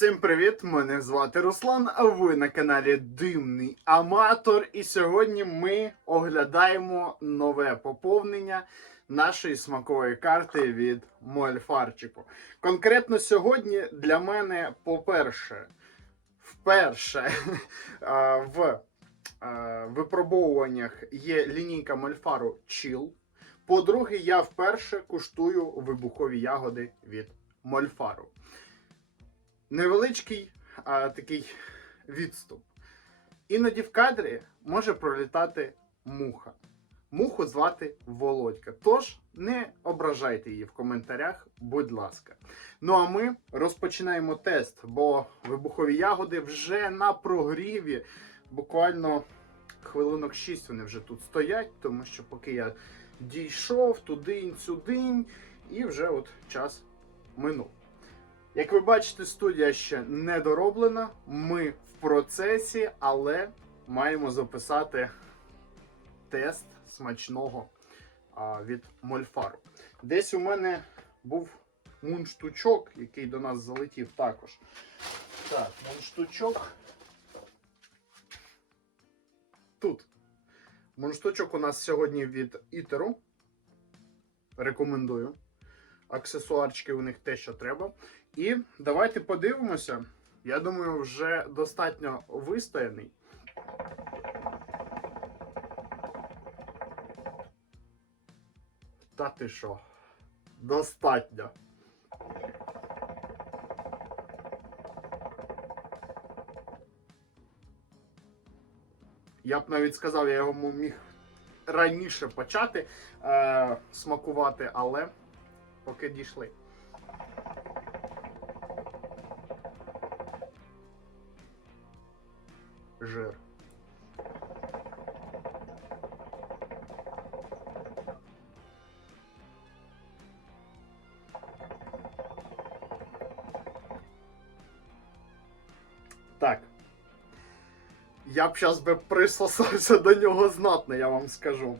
Всім привіт! Мене звати Руслан, а ви на каналі Димний Аматор. І сьогодні ми оглядаємо нове поповнення нашої смакової карти від Мольфарчику. Конкретно сьогодні для мене, по-перше, вперше в випробовуваннях є лінійка Мольфару Chill. По-друге, я вперше куштую вибухові ягоди від Мольфару. Невеличкий а, такий відступ. Іноді в кадрі може пролітати муха. Муху звати Володька. Тож не ображайте її в коментарях, будь ласка. Ну а ми розпочинаємо тест, бо вибухові ягоди вже на прогріві. Буквально хвилинок 6 вони вже тут стоять, тому що поки я дійшов туди-сюди, і вже от час минув. Як ви бачите, студія ще не дороблена. Ми в процесі, але маємо записати тест смачного а, від Мольфару. Десь у мене був мунштучок, який до нас залетів також. Так, мунштучок. Тут. Мунштучок у нас сьогодні від Ітеру. Рекомендую. Аксесуарчики у них те, що треба. І давайте подивимося. Я думаю, вже достатньо вистояний. Та ти що? Достатньо. Я б навіть сказав, я його міг раніше почати е, смакувати, але поки дійшли. жир. Так. Я б зараз би присосався до нього знатно, я вам скажу.